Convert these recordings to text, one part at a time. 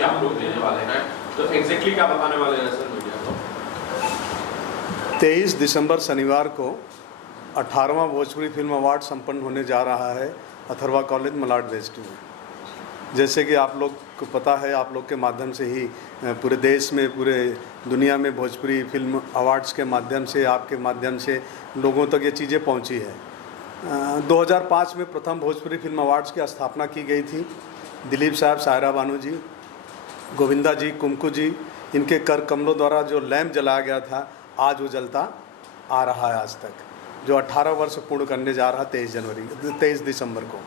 कि आप लोग देने वाले हैं, तो एग्जैक्टली क्या बताने वाले हैं सर मीडिया को? 23 दिसंबर शनिवार को 18वां भोजपुरी फिल्म अवार्ड संपन्न होने जा रहा है अथर्वा कॉलेज मलाड वेस्ट में। जैसे कि आप लोग को पता है, आप लोग के माध्यम से ही पूरे देश में, पूरे दुनिया में भोजपुरी फिल्म अवार्ड्स के माध्यम से, आपके माध्यम से लोगों तक ये चीज़ें पहुंची है। 2005 में प्रथम भोजपुरी फिल्म अवार्ड्स की स्थापना की गई थी। दिलीप साहब, सायरा बानू जी, गोविंदा जी, कुमकू जी, इनके कर कमलों द्वारा जो लैंप जलाया गया था, आज वो जलता आ रहा है आज तक, जो 18 वर्ष पूर्ण करने जा रहा 23 दिसंबर को।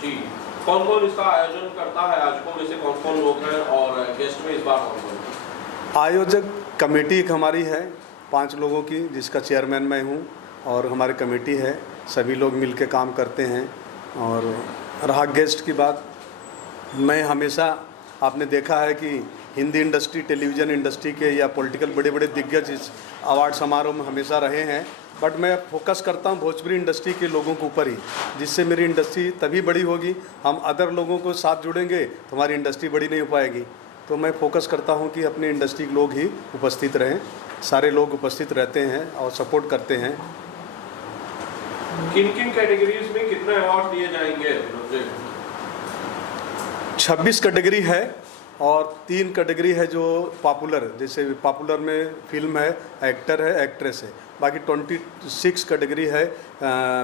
जी, कौन कौन इसका आयोजन करता है? आयोजकों में से कौन कौन लोग हैं और गेस्ट में इस बार कौन कौन? आयोजक कमेटी एक हमारी है 5 लोगों की, जिसका चेयरमैन मैं हूँ, और हमारी कमेटी है, सभी लोग मिल के काम करते हैं। और रहा गेस्ट की बात, मैं हमेशा, आपने देखा है कि हिंदी इंडस्ट्री, टेलीविज़न इंडस्ट्री के या पॉलिटिकल बड़े बड़े दिग्गज इस अवार्ड समारोह में हमेशा रहे हैं, बट मैं फोकस करता हूं भोजपुरी इंडस्ट्री के लोगों के ऊपर ही, जिससे मेरी इंडस्ट्री तभी बड़ी होगी। हम अदर लोगों को साथ जुड़ेंगे तो हमारी इंडस्ट्री बड़ी नहीं हो पाएगी। तो मैं फोकस करता हूं कि अपने इंडस्ट्री के लोग ही उपस्थित रहें। सारे लोग उपस्थित रहते हैं और सपोर्ट करते हैं। किन किन कैटेगरीज में कितने अवार्ड दिए जाएंगे? 26 कैटेगरी है और 3 कैटेगरी है जो पॉपुलर, जैसे पॉपुलर में फिल्म है, एक्टर है, एक्ट्रेस है। बाकी 26 कैटेगरी है,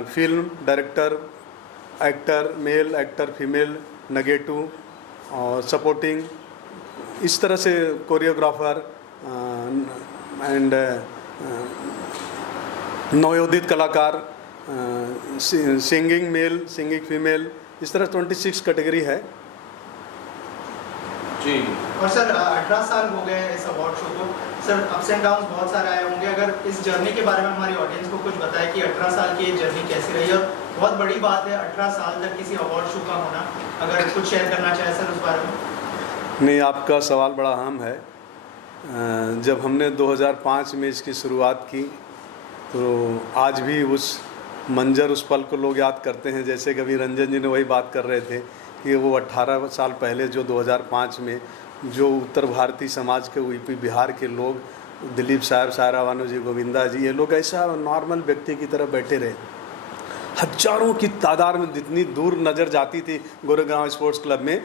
film, director, actor, male actor, female, negative और सपोर्टिंग, इस तरह से कोरियोग्राफर एंड नवोदित कलाकार, सिंगिंग मेल, सिंगिंग फीमेल, इस तरह 26 कैटेगरी है। जी। और सर 18 साल हो गए इस अवार्ड शो को, सर अप्स एंड डाउन्स बहुत सारे आए होंगे। अगर इस जर्नी के बारे में हमारी ऑडियंस को कुछ बताएं कि 18 साल की ये जर्नी कैसी रही, और बहुत बड़ी बात है 18 साल तक किसी अवार्ड शो का होना, अगर कुछ शेयर करना चाहे सर उस बारे में। नहीं, आपका सवाल बड़ा अहम है। जब हमने 2005 में इसकी शुरुआत की तो आज भी उस मंजर, उस पल को लोग याद करते हैं। जैसे कभी रंजन जी ने वही बात कर रहे थे कि वो 18 साल पहले जो 2005 में जो उत्तर भारतीय समाज के यूपी बिहार के लोग, दिलीप साहब, सायरा बानू जी, गोविंदा जी, ये लोग ऐसा नॉर्मल व्यक्ति की तरह बैठे रहे। हजारों की तादाद में जितनी दूर नज़र जाती थी गोरेगांव स्पोर्ट्स क्लब में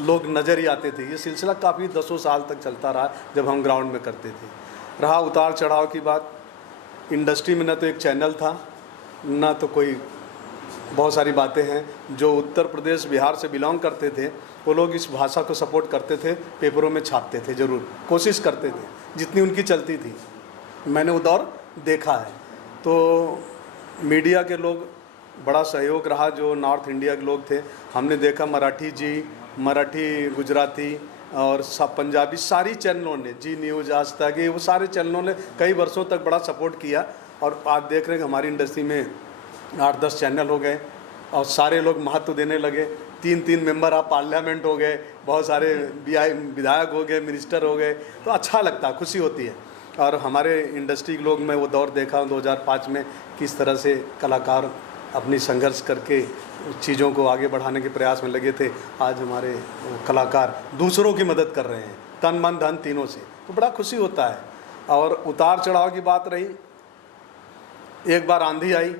लोग नज़र ही आते थे। ये सिलसिला काफ़ी 10 साल तक चलता रहा जब हम ग्राउंड में करते थे। रहा उतार चढ़ाव की बात, इंडस्ट्री में न तो एक चैनल था, ना तो कोई, बहुत सारी बातें हैं। जो उत्तर प्रदेश, बिहार से बिलोंग करते थे वो लोग इस भाषा को सपोर्ट करते थे, पेपरों में छापते थे, ज़रूर कोशिश करते थे जितनी उनकी चलती थी। मैंने वो दौर देखा है। तो मीडिया के लोग बड़ा सहयोग रहा, जो नॉर्थ इंडिया के लोग थे। हमने देखा मराठी जी, मराठी, गुजराती और सब पंजाबी, सारी चैनलों ने, जी न्यूज़, आज तक, ये वो सारे चैनलों ने कई वर्षों तक बड़ा सपोर्ट किया। और आज देख रहे हैं कि हमारी इंडस्ट्री में 8-10 चैनल हो गए और सारे लोग महत्व देने लगे। 3 मेंबर ऑफ पार्लियामेंट हो गए, बहुत सारे विधायक हो गए, मिनिस्टर हो गए। तो अच्छा लगता, खुशी होती है। और हमारे इंडस्ट्री के लोग, मैं वो दौर देखा 2005 में, किस तरह से कलाकार अपनी संघर्ष करके चीज़ों को आगे बढ़ाने के प्रयास में लगे थे। आज हमारे कलाकार दूसरों की मदद कर रहे हैं, तन मन धन तीनों से, तो बड़ा खुशी होता है। और उतार चढ़ाव की बात रही, एक बार आंधी आई,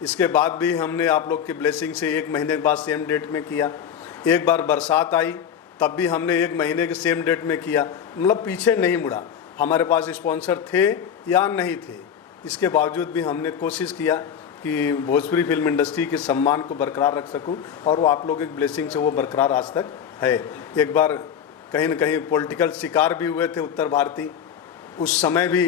इसके बाद भी हमने आप लोग की ब्लेसिंग से 1 महीने के बाद सेम डेट में किया। एक बार बरसात आई, तब भी हमने 1 महीने के सेम डेट में किया। मतलब पीछे नहीं मुड़ा। हमारे पास स्पॉन्सर थे या नहीं थे, इसके बावजूद भी हमने कोशिश किया कि भोजपुरी फिल्म इंडस्ट्री के सम्मान को बरकरार रख सकूं, और वो आप लोग एक ब्लेसिंग से वो बरकरार आज तक है। एक बार कहीं न कहीं पॉलिटिकल शिकार भी हुए थे उत्तर भारतीय, उस समय भी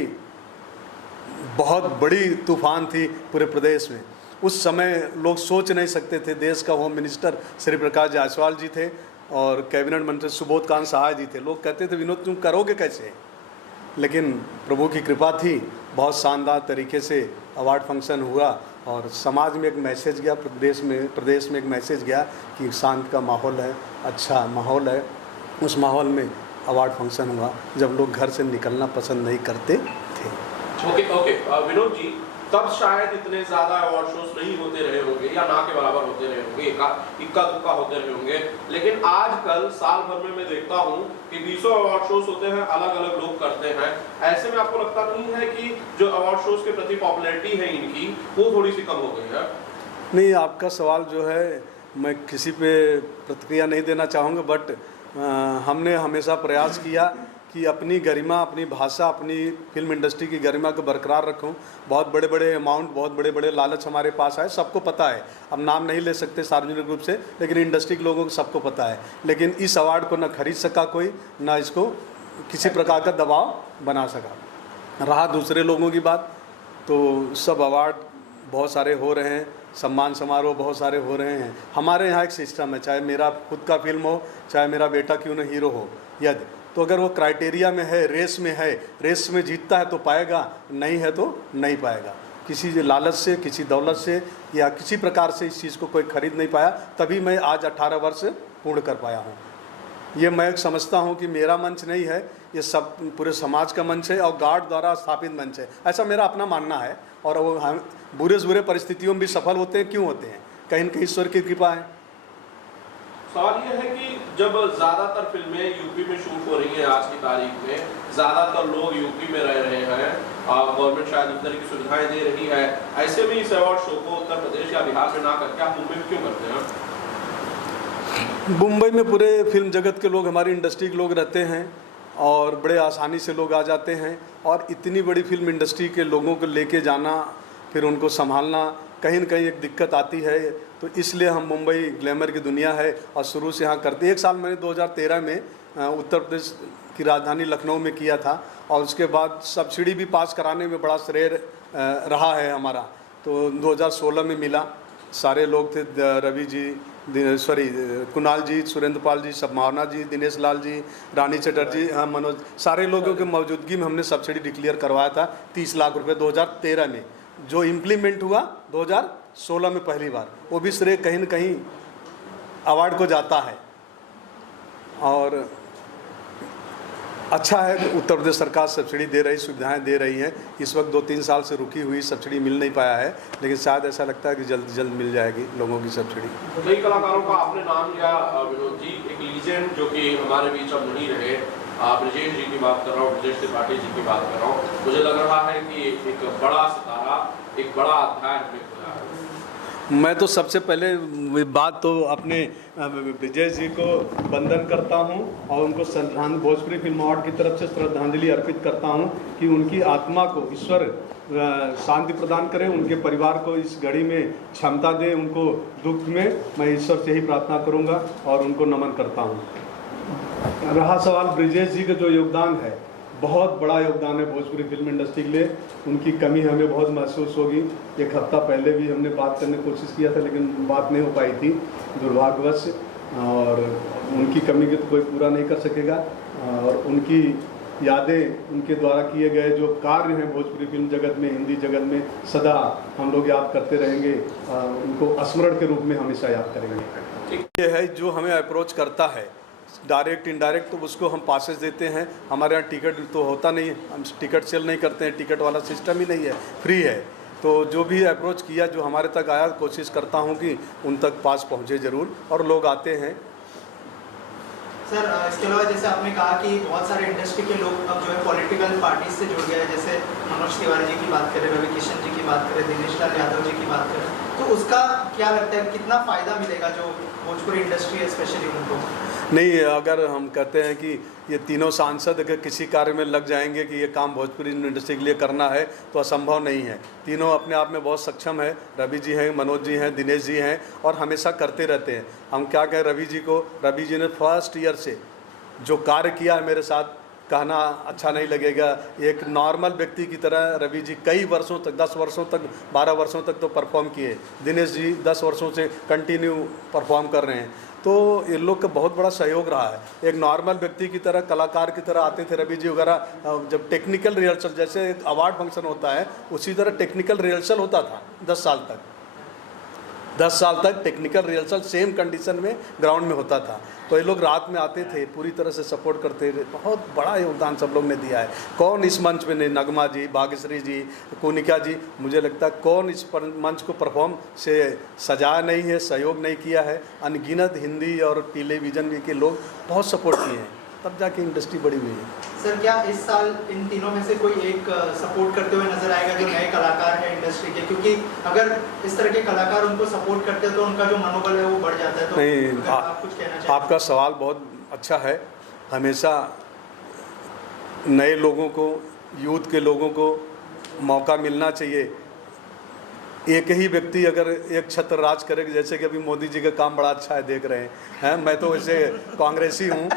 बहुत बड़ी तूफान थी पूरे प्रदेश में। उस समय लोग सोच नहीं सकते थे। देश का होम मिनिस्टर श्री प्रकाश जायसवाल जी थे और कैबिनेट मंत्री सुबोध कांत सहाय जी थे। लोग कहते थे विनोद तुम करोगे कैसे, लेकिन प्रभु की कृपा थी, बहुत शानदार तरीके से अवार्ड फंक्शन हुआ और समाज में एक मैसेज गया, प्रदेश में एक मैसेज गया कि शांत का माहौल है, अच्छा माहौल है। उस माहौल में अवार्ड फंक्शन हुआ जब लोग घर से निकलना पसंद नहीं करते थे। ओके विनोद जी, तब शायद इतने ज़्यादा अवार्ड शोज नहीं होते रहे होंगे या ना के बराबर होते रहे होंगे, इक्का दुक्का होते रहे होंगे। लेकिन आजकल साल भर में मैं देखता हूँ कि 20 अवार्ड शोज होते हैं, अलग अलग लोग करते हैं। ऐसे में आपको लगता नहीं है कि जो अवार्ड शोज के प्रति पॉपुलैरिटी है इनकी वो थोड़ी सी कम हो गई है? नहीं, आपका सवाल जो है मैं किसी पे प्रतिक्रिया नहीं देना चाहूँगा, बट हमने हमेशा प्रयास किया कि अपनी गरिमा, अपनी भाषा, अपनी फिल्म इंडस्ट्री की गरिमा को बरकरार रखूं। बहुत बड़े बड़े अमाउंट, बहुत बड़े बड़े लालच हमारे पास आए, सबको पता है। अब नाम नहीं ले सकते सार्वजनिक रूप से, लेकिन इंडस्ट्री के लोगों को सबको पता है। लेकिन इस अवार्ड को न खरीद सका कोई, ना इसको किसी प्रकार का दबाव बना सका। रहा दूसरे लोगों की बात, तो सब अवार्ड बहुत सारे हो रहे हैं, सम्मान समारोह बहुत सारे हो रहे हैं। हमारे यहाँ एक सिस्टम है, चाहे मेरा खुद का फिल्म हो, चाहे मेरा बेटा क्यों न हीरो हो, यदि तो अगर वो क्राइटेरिया में है, रेस में है, रेस में जीतता है तो पाएगा, नहीं है तो नहीं पाएगा। किसी लालच से, किसी दौलत से या किसी प्रकार से इस चीज़ को कोई खरीद नहीं पाया, तभी मैं आज 18 वर्ष पूर्ण कर पाया हूँ। ये मैं समझता हूँ कि मेरा मंच नहीं है, ये सब पूरे समाज का मंच है और गार्ड द्वारा स्थापित मंच है, ऐसा मेरा अपना मानना है। और वो हम बुरे से बुरे परिस्थितियों में भी सफल होते हैं। क्यों होते हैं? कहीं न कहीं ईश्वर की कृपा है। सवाल ये है कि जब ज़्यादातर फिल्में यूपी में शूट हो रही हैं आज की तारीख में, ज़्यादातर लोग यूपी में रह रहे हैं, गवर्नमेंट शायद उस तरह की सुविधाएं दे रही है, ऐसे में इस अवार्ड शो को उत्तर प्रदेश या बिहार में ना करके आप मुंबई में क्यों करते हैं? मुंबई में पूरे फिल्म जगत के लोग, हमारी इंडस्ट्री के लोग रहते हैं और बड़े आसानी से लोग आ जाते हैं। और इतनी बड़ी फिल्म इंडस्ट्री के लोगों को लेके जाना, फिर उनको संभालना, कहीं न कहीं एक दिक्कत आती है। तो इसलिए हम मुंबई ग्लैमर की दुनिया है और शुरू से यहाँ करते। एक साल मैंने 2013 में उत्तर प्रदेश की राजधानी लखनऊ में किया था और उसके बाद सब्सिडी भी पास कराने में बड़ा श्रेय रहा है हमारा। तो 2016 में मिला, सारे लोग थे, रवि जी, कुणाल जी, सुरेंद्र पाल जी, संभावना जी, दिनेश लाल जी, रानी चटर्जी, हाँ मनोज, सारे लोगों की मौजूदगी में हमने सब्सिडी डिक्लेयर करवाया था 30 लाख रुपए 2013 में, जो इम्प्लीमेंट हुआ 2016 में पहली बार। वो भी श्रेय कहीं न कहीं अवार्ड को जाता है। और अच्छा है कि उत्तर प्रदेश सरकार सब्सिडी दे रही, सुविधाएं दे रही हैं। इस वक्त 2-3 साल से रुकी हुई सब्सिडी मिल नहीं पाया है, लेकिन शायद ऐसा लगता है कि जल्द जल्द मिल जाएगी लोगों की सब्सिडी। कई कलाकारों का आपने नाम लिया विनोद जी, एक लीजेंड जो कि हमारे बीच अब नहीं रहे, ब्रजेश जी की बात कर रहा हूँ, ब्रजेश त्रिपाठी जी की बात कर रहा हूँ। मुझे लग रहा है कि एक बड़ा सितारा, एक बड़ा अध्याय हमें खुला है। मैं तो सबसे पहले बात तो अपने विजय जी को वंदन करता हूं और उनको श्रद्धांजलि, भोजपुरी फिल्म अवार्ड की तरफ से श्रद्धांजलि अर्पित करता हूं कि उनकी आत्मा को ईश्वर शांति प्रदान करे, उनके परिवार को इस घड़ी में क्षमता दे, उनको दुख में मैं ईश्वर से ही प्रार्थना करूंगा और उनको नमन करता हूं। रहा सवाल ब्रिजेश जी का जो योगदान है, बहुत बड़ा योगदान है भोजपुरी फिल्म इंडस्ट्री के लिए। उनकी कमी हमें बहुत महसूस होगी। एक हफ्ता पहले भी हमने बात करने की कोशिश किया था, लेकिन बात नहीं हो पाई थी दुर्भाग्यवश, और उनकी कमी को तो कोई पूरा नहीं कर सकेगा। और उनकी यादें, उनके द्वारा किए गए जो कार्य हैं भोजपुरी फिल्म जगत में, हिंदी जगत में, सदा हम लोग याद करते रहेंगे। उनको स्मरण के रूप में हमेशा याद करेंगे। ये है जो हमें अप्रोच करता है डायरेक्ट इनडायरेक्ट, तो उसको हम पासेस देते हैं। हमारे यहाँ टिकट तो होता नहीं, हम टिकट सेल नहीं करते हैं, टिकट वाला सिस्टम ही नहीं है, फ्री है। तो जो भी अप्रोच किया, जो हमारे तक आया, कोशिश करता हूँ कि उन तक पास पहुँचे ज़रूर, और लोग आते हैं। सर, इसके अलावा जैसे आपने कहा कि बहुत सारे इंडस्ट्री के लोग अब जो है पॉलिटिकल पार्टी से जुड़ गए, जैसे मनोज तिवारी जी की बात करें, रवि किशन जी की बात करें, दिनेश लाल यादव जी की बात करें, तो उसका क्या लगता है, कितना फ़ायदा मिलेगा जो भोजपुरी इंडस्ट्री है स्पेशली उनको? नहीं, अगर हम कहते हैं कि ये तीनों सांसद अगर किसी कार्य में लग जाएंगे कि ये काम भोजपुरी इंडस्ट्री के लिए करना है, तो असंभव नहीं है। तीनों अपने आप में बहुत सक्षम है। रवि जी हैं, मनोज जी हैं, दिनेश जी हैं, और हमेशा करते रहते हैं। हम क्या कहें रवि जी को, रवि जी ने फर्स्ट ईयर से जो कार्य किया है मेरे साथ, कहना अच्छा नहीं लगेगा। एक नॉर्मल व्यक्ति की तरह रवि जी कई वर्षों तक, 10 वर्षों तक, 12 वर्षों तक तो परफॉर्म किए। दिनेश जी 10 वर्षों से कंटिन्यू परफॉर्म कर रहे हैं। तो इन लोग का बहुत बड़ा सहयोग रहा है। एक नॉर्मल व्यक्ति की तरह, कलाकार की तरह आते थे रवि जी वगैरह। जब टेक्निकल रिहर्सल, जैसे एक अवार्ड फंक्शन होता है, उसी तरह टेक्निकल रिहर्सल होता था 10 साल तक। 10 साल तक टेक्निकल रिहर्सल सेम कंडीशन में ग्राउंड में होता था, तो ये लोग रात में आते थे, पूरी तरह से सपोर्ट करते थे। बहुत बड़ा योगदान सब लोग ने दिया है। कौन इस मंच पे नहीं, नगमा जी, भाग्यश्री जी, कोनिका जी, मुझे लगता है कौन इस मंच को परफॉर्म से सजाया नहीं है, सहयोग नहीं किया है। अनगिनत हिंदी और टेलीविज़न के लोग बहुत सपोर्ट किए हैं, तब जाके इंडस्ट्री बड़ी हुई है। सर क्या इस साल इन तीनों में से कोई एक सपोर्ट करते हुए नजर आएगा जो नए कलाकार हैं इंडस्ट्री के? क्योंकि अगर इस तरह के कलाकार उनको सपोर्ट करते हैं तो उनका जो मनोबल है वो बढ़ जाता है। तो नहीं, आप कुछ कहना चाहेंगे? आपका सवाल बहुत अच्छा है। हमेशा नए लोगों को, यूथ के लोगों को मौका मिलना चाहिए। एक ही व्यक्ति अगर एक छत्र राज करे, जैसे कि अभी मोदी जी का काम बड़ा अच्छा है, देख रहे हैं। मैं तो वैसे कांग्रेसी हूँ,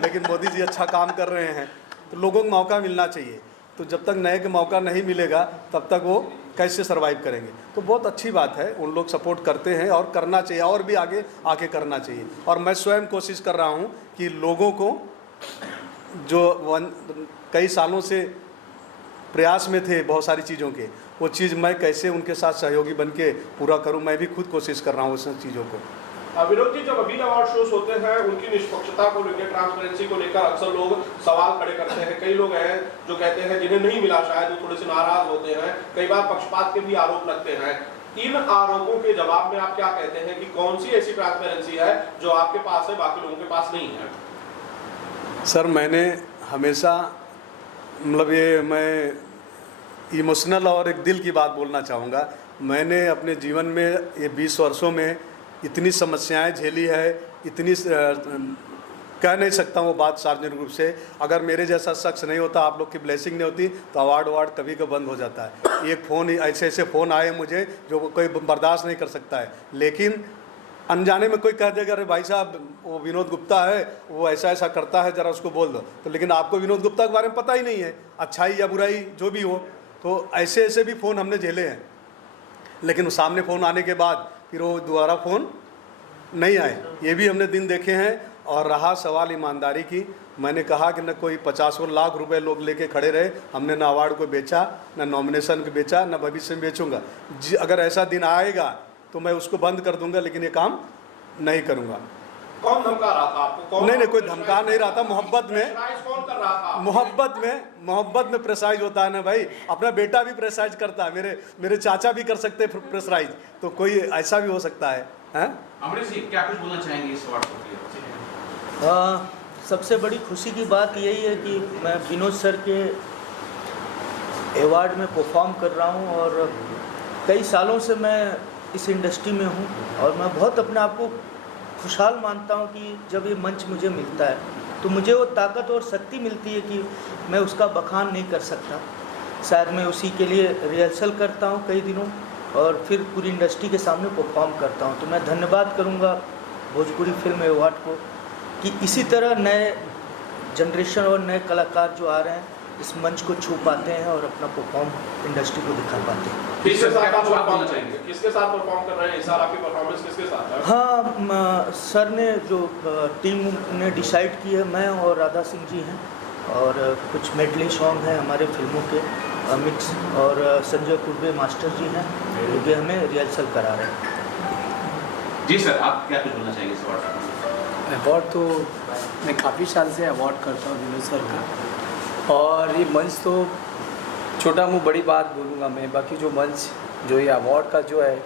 लेकिन मोदी जी अच्छा काम कर रहे हैं, तो लोगों को मौका मिलना चाहिए। तो जब तक नए को मौका नहीं मिलेगा तब तक वो कैसे सर्वाइव करेंगे? तो बहुत अच्छी बात है, उन लोग सपोर्ट करते हैं और करना चाहिए, और भी आगे आके करना चाहिए। और मैं स्वयं कोशिश कर रहा हूँ कि लोगों को जो कई सालों से प्रयास में थे बहुत सारी चीज़ों के, वो चीज़ मैं कैसे उनके साथ सहयोगी बन के पूरा करूं, मैं भी खुद कोशिश कर रहा हूं उस चीज़ों को। विनोद जी, जब अभी अवार्ड शोज होते हैं उनकी निष्पक्षता को लेकर, ट्रांसपेरेंसी को लेकर अक्सर लोग सवाल खड़े करते हैं। कई लोग हैं जो कहते हैं जिन्हें नहीं मिला शायद वो थोड़े से नाराज होते हैं, कई बार पक्षपात के भी आरोप लगते हैं। इन आरोपों के जवाब में आप क्या कहते हैं कि कौन सी ऐसी ट्रांसपेरेंसी है जो आपके पास है, बाकी लोगों के पास नहीं है? सर, मैंने हमेशा मतलब मैं इमोशनल और एक दिल की बात बोलना चाहूँगा। मैंने अपने जीवन में ये 20 वर्षों में इतनी समस्याएं झेली है, इतनी कह नहीं सकता वो बात सार्वजनिक रूप से। अगर मेरे जैसा शख्स नहीं होता, आप लोग की ब्लेसिंग नहीं होती, तो अवार्ड कभी का बंद हो जाता है। एक फ़ोन, ऐसे ऐसे फ़ोन आए मुझे जो कोई बर्दाश्त नहीं कर सकता है। लेकिन अनजाने में कोई कह देगा अरे भाई साहब वो विनोद गुप्ता है, वो ऐसा ऐसा करता है, ज़रा उसको बोल दो। तो लेकिन आपको विनोद गुप्ता के बारे में पता ही नहीं है, अच्छाई या बुराई जो भी हो। तो ऐसे ऐसे भी फ़ोन हमने झेले हैं, लेकिन सामने फ़ोन आने के बाद फिर वो दोबारा फ़ोन नहीं आए, ये भी हमने दिन देखे हैं। और रहा सवाल ईमानदारी की, मैंने कहा कि न कोई 50 लाख रुपए लोग लेके खड़े रहे, हमने ना अवार्ड को बेचा, ना नॉमिनेशन को बेचा, ना भविष्य में बेचूंगा। अगर ऐसा दिन आएगा तो मैं उसको बंद कर दूंगा, लेकिन ये काम नहीं करूंगा। कौन धमका रहा था आपको? नहीं, कोई धमका नहीं रहा था। मोहब्बत में, कौन कर रहा था? मोहब्बत में प्रेशराइज होता है ना भाई। अपना बेटा भी प्रेशराइज करता है, मेरे चाचा भी कर सकते हैं प्रेशराइज, तो कोई ऐसा भी हो सकता है। अमरीश जी, क्या कुछ बोलना चाहेंगे इस अवार्ड को? सबसे बड़ी खुशी की बात यही है कि मैं विनोद सर के अवार्ड में परफॉर्म कर रहा हूं, और कई सालों से मैं इस इंडस्ट्री में हूं, और मैं बहुत अपने आप को खुशहाल मानता हूं कि जब ये मंच मुझे मिलता है तो मुझे वो ताकत और शक्ति मिलती है कि मैं उसका बखान नहीं कर सकता। शायद मैं उसी के लिए रिहर्सल करता हूं कई दिनों, और फिर पूरी इंडस्ट्री के सामने परफॉर्म करता हूं। तो मैं धन्यवाद करूंगा भोजपुरी फिल्म अवार्ड को कि इसी तरह नए जनरेशन और नए कलाकार जो आ रहे हैं इस मंच को छू पाते हैं और अपना परफॉर्म इंडस्ट्री को दिखा पाते हैं। किसके साथ आप परफॉर्म करेंगे? किसके साथ परफॉर्म कर रहे हैं इस साल? आपकी परफॉर्मेंस किसके साथ है? हाँ, सर ने जो टीम ने डिसाइड की है, मैं और राधा सिंह जी हैं, और कुछ मेडली सॉन्ग हैं हमारे फिल्मों के मिक्स, और संजय कुर्बे मास्टर जी हैं जो कि हमें रिहर्सल करा रहे हैं। जी सर, आप क्या कुछ बोलना चाहेंगे इस अवार्ड पर? अवार्ड तो मैं काफ़ी साल से अवार्ड करता हूँ विनोद सर का, और ये मंच तो छोटा मुँह बड़ी बात बोलूँगा मैं। बाकी जो मंच, जो ये अवार्ड का जो है,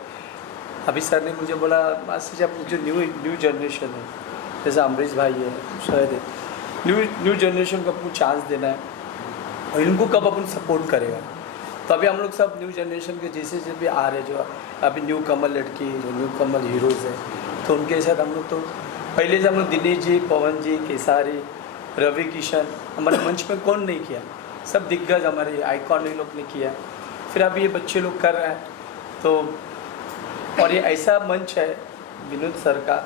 अभी सर ने मुझे बोला मास्टर जी आप जो न्यू जनरेशन है, जैसे अमरीश भाई है, शायद है, न्यू जनरेशन को अपनी चांस देना है, और इनको कब अपन सपोर्ट करेगा। तो अभी हम लोग सब न्यू जनरेशन के जैसे भी आ रहे, जो अभी न्यू कमल लड़की, जो न्यू कमल हीरोज़ हैं, तो उनके साथ हम लोग तो पहले से हम लोग दिनेश जी, पवन जी, केसारी, रवि किशन, हमारे मंच में कौन नहीं किया, सब दिग्गज हमारे आइकॉन लोग ने किया। फिर अभी ये बच्चे लोग कर रहे हैं, तो और ये ऐसा मंच है विनोद सर का,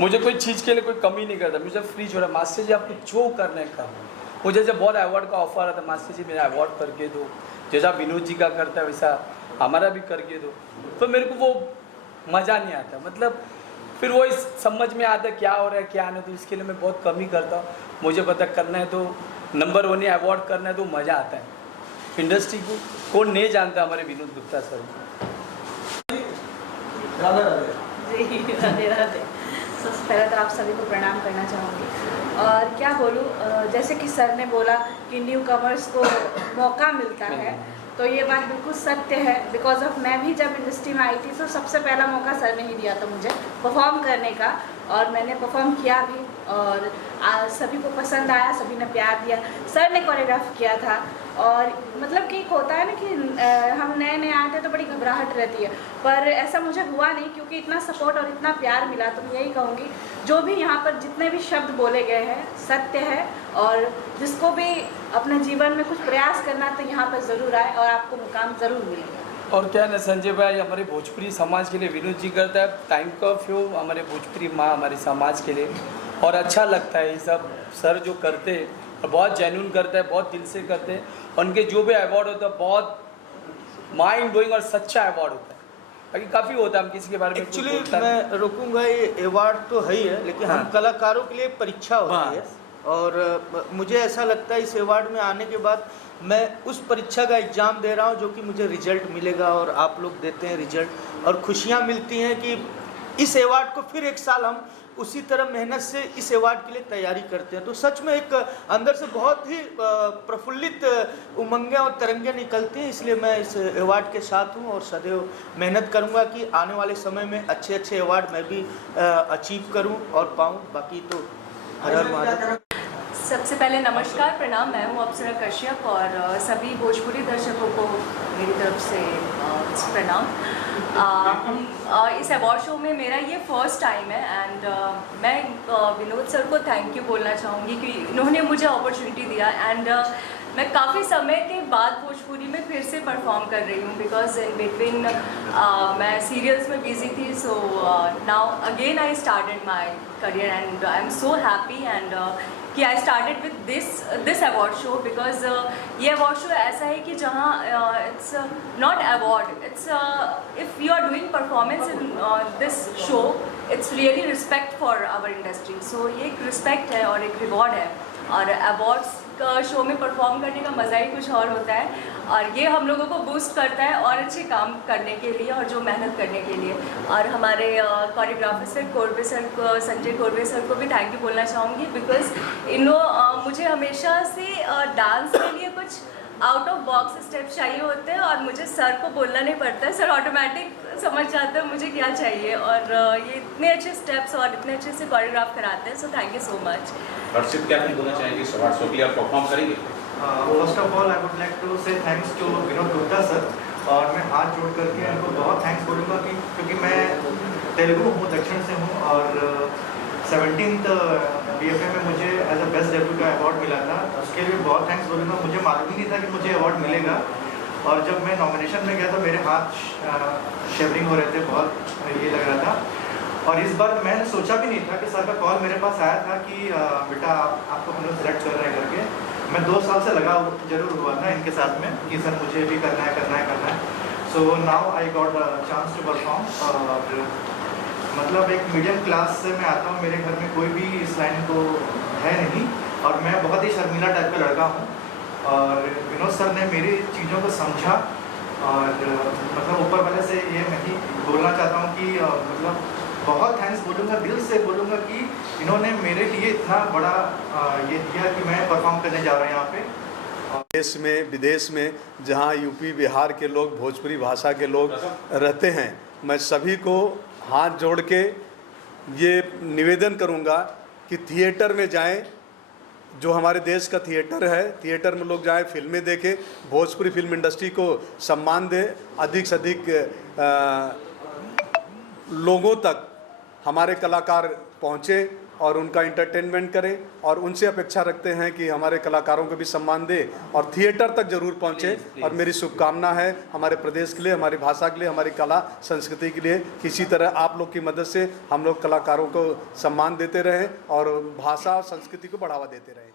मुझे कोई चीज़ के लिए कोई कमी नहीं करता, मुझे फ्री छोड़ा। मास्टर जी आपको जो करना है कर। मुझे जब बहुत अवार्ड का ऑफर आता, मास्टर जी मेरा अवार्ड करके दो, जैसा विनोद जी का करता है वैसा हमारा भी करके दो, तो मेरे को वो मज़ा नहीं आता। मतलब फिर वो इस समझ में आता है क्या हो रहा है क्या नहीं, तो इसके लिए मैं बहुत कम ही करता हूँ। मुझे पता करना है तो नंबर 1 अवार्ड करना है तो मज़ा आता है। इंडस्ट्री को कौन नहीं जानता हमारे विनोद गुप्ता सर को। राधे राधे। जी राधे राधे। सबसे पहले तो आप सभी को प्रणाम करना चाहूँगी और क्या बोलूँ, जैसे कि सर ने बोला कि न्यू कमर्स को मौका मिलता है, तो ये बात बिल्कुल सत्य है। बिकॉज ऑफ मैं भी जब इंडस्ट्री में आई थी तो सबसे पहला मौका सर ने ही दिया था मुझे परफॉर्म करने का, और मैंने परफॉर्म किया भी और सभी को पसंद आया, सभी ने प्यार दिया। सर ने कोरियोग्राफ किया था और मतलब कि एक होता है ना कि हम नए नए आए थे तो बड़ी घबराहट रहती है, पर ऐसा मुझे हुआ नहीं क्योंकि इतना सपोर्ट और इतना प्यार मिला। तो मैं यही कहूँगी जो भी यहाँ पर जितने भी शब्द बोले गए हैं सत्य है, और जिसको भी अपने जीवन में कुछ प्रयास करना तो यहाँ पर ज़रूर आए और आपको मुकाम ज़रूर मिलेगा। और क्या ना संजय भाई हमारे भोजपुरी समाज के लिए विनोद जी करता है टाइम कर्फ्यू हमारे भोजपुरी माँ हमारे समाज के लिए, और अच्छा लगता है ये सब सर जो करते हैं और बहुत जेन्युइन करते हैं, बहुत दिल से करते हैं। उनके जो भी अवार्ड होता है बहुत माइंड ब्लोइंग और सच्चा अवार्ड होता है, बाकी काफ़ी होता है हम किसी के बारे में एक्चुअली मैं रोकूंगा, ये अवार्ड तो है ही है, लेकिन हम कलाकारों के लिए एक परीक्षा होती है और मुझे ऐसा लगता है इस अवार्ड में आने के बाद मैं उस परीक्षा का एग्ज़ाम दे रहा हूँ जो कि मुझे रिजल्ट मिलेगा और आप लोग देते हैं रिजल्ट और खुशियाँ मिलती हैं कि इस अवार्ड को फिर एक साल हम उसी तरह मेहनत से इस अवार्ड के लिए तैयारी करते हैं। तो सच में एक अंदर से बहुत ही प्रफुल्लित उमंगें और तरंगें निकलती हैं, इसलिए मैं इस अवार्ड के साथ हूँ और सदैव मेहनत करूँगा कि आने वाले समय में अच्छे अच्छे अवार्ड मैं भी अचीव करूँ और पाऊँ। बाकी तो हर हर महादेव। सबसे पहले नमस्कार, प्रणाम। मैं हूँ अप्सरा कश्यप और सभी भोजपुरी दर्शकों को मेरी तरफ से प्रणाम। हम इस अवार्ड शो में मेरा ये फर्स्ट टाइम है एंड मैं विनोद सर को थैंक यू बोलना चाहूँगी कि इन्होंने मुझे अपॉर्चुनिटी दिया एंड मैं काफ़ी समय के बाद भोजपुरी में फिर से परफॉर्म कर रही हूँ बिकॉज इन बिटवीन मैं सीरियल्स में बिजी थी। So now again I started my career and I am so happy and कि I started with this award show because ये अवार्ड शो ऐसा है कि जहाँ it's not award, it's if you are doing performance in this show it's really respect for our industry. So ये एक respect है और एक रिवॉर्ड है और अवार्ड्स शो में परफॉर्म करने का मज़ा ही कुछ और होता है और ये हम लोगों को बूस्ट करता है और अच्छे काम करने के लिए और जो मेहनत करने के लिए। और हमारे कोरियोग्राफर सर कोरबे सर को, संजय कोरबे सर को भी थैंक यू बोलना चाहूँगी बिकॉज मुझे हमेशा से डांस के लिए कुछ आउट ऑफ बॉक्स स्टेप्स चाहिए होते हैं और मुझे सर को बोलना नहीं पड़ता है, सर ऑटोमेटिक समझ जाते हैं मुझे क्या चाहिए और ये इतने अच्छे स्टेप्स और इतने अच्छे से कोरियोग्राफ कराते हैं। So thank you so much. Harshit क्या कुछ बोलना चाहेंगे इस अवार्ड शो के लिए, आप परफॉर्म करेंगे? First of all I would like to say thanks to Vinod Gupta sir और मैं हाथ जोड़ करके इनको बहुत थैंक्स बोलूँगा कि क्योंकि मैं तेलुगु हूँ, दक्षिण से हूँ और 17th BFA में मुझे एज अ बेस्ट डेब्यू का अवार्ड मिला था, उसके लिए बहुत थैंक्स बोलूँगा। मुझे मालूम ही नहीं था कि मुझे अवार्ड मिलेगा और जब मैं नॉमिनेशन में गया तो मेरे हाथ शेवरिंग हो रहे थे, बहुत ये लग रहा था और इस बार मैंने सोचा भी नहीं था कि सर का कॉल मेरे पास आया था कि बेटा आपको हम लोग सेलेक्ट कर रहे हैं करके। मैं 2 साल से लगा जरूर हुआ था इनके साथ में कि सर मुझे भी करना है। So now I got a chance to perform और मतलब एक मीडियम क्लास से मैं आता हूँ, मेरे घर में कोई भी इस लाइन को है नहीं और मैं बहुत ही शर्मीला टाइप का लड़का हूँ और विनोद सर ने मेरी चीज़ों को समझा और मतलब ऊपर वाले से ये मैं ही बोलना चाहता हूँ कि मतलब बहुत थैंक्स बोलूँगा, दिल से बोलूँगा कि इन्होंने मेरे लिए इतना बड़ा ये दिया कि मैं परफॉर्म करने जा रहा हूँ यहाँ पे। देश में विदेश में जहाँ यूपी बिहार के लोग भोजपुरी भाषा के लोग रहते हैं, मैं सभी को हाथ जोड़ के ये निवेदन करूँगा कि थिएटर में जाएं, जो हमारे देश का थिएटर है, थिएटर में लोग जाएं, फिल्में देखें, भोजपुरी फिल्म इंडस्ट्री को सम्मान दें, अधिक से अधिक लोगों तक हमारे कलाकार पहुँचे और उनका इंटरटेनमेंट करें और उनसे अपेक्षा रखते हैं कि हमारे कलाकारों को भी सम्मान दे और थिएटर तक जरूर पहुँचे। और मेरी शुभकामना है हमारे प्रदेश के लिए, हमारी भाषा के लिए, हमारी कला संस्कृति के लिए, किसी तरह आप लोग की मदद से हम लोग कलाकारों को सम्मान देते रहें और भाषा और संस्कृति को बढ़ावा देते रहें।